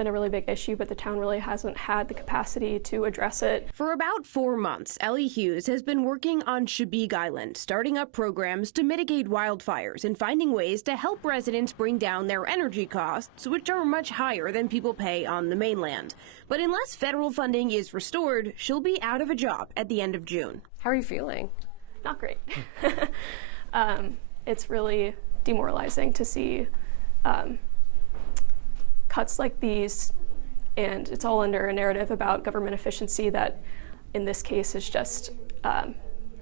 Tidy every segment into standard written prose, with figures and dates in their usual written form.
been a really big issue, but the town really hasn't had the capacity to address it. For about 4 months, Ellie Hughes has been working on Chebeague Island, starting up programs to mitigate wildfires and finding ways to help residents bring down their energy costs, which are much higher than people pay on the mainland. But unless federal funding is restored, she'll be out of a job at the end of June. How are you feeling? Not great. It's really demoralizing to see cuts like these, and it's all under a narrative about government efficiency that in this case is just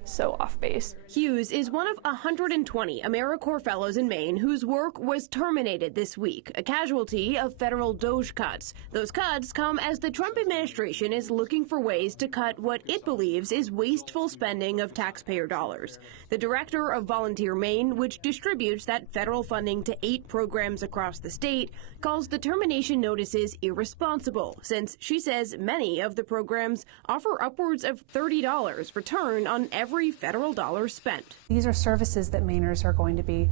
so off base. Hughes is one of 120 AmeriCorps fellows in Maine whose work was terminated this week, a casualty of federal DOGE cuts. Those cuts come as the Trump administration is looking for ways to cut what it believes is wasteful spending of taxpayer dollars. The director of Volunteer Maine, which distributes that federal funding to 8 programs across the state, calls the termination notices irresponsible, since she says many of the programs offer upwards of $30 return on every federal dollar spent. These are services that Mainers are going to be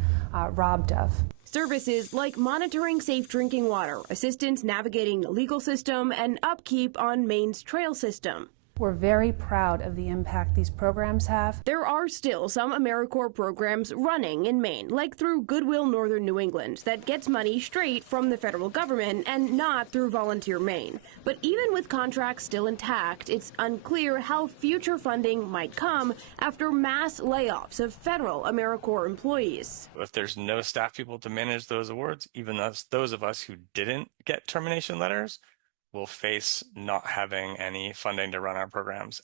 robbed of. Services like monitoring safe drinking water, assistance navigating the legal system, and upkeep on Maine's trail system. We're very proud of the impact these programs have. There are still some AmeriCorps programs running in Maine, like through Goodwill Northern New England, that gets money straight from the federal government and not through Volunteer Maine. But even with contracts still intact, it's unclear how future funding might come after mass layoffs of federal AmeriCorps employees. If there's no staff people to manage those awards, even those of us who didn't get termination letters will face not having any funding to run our programs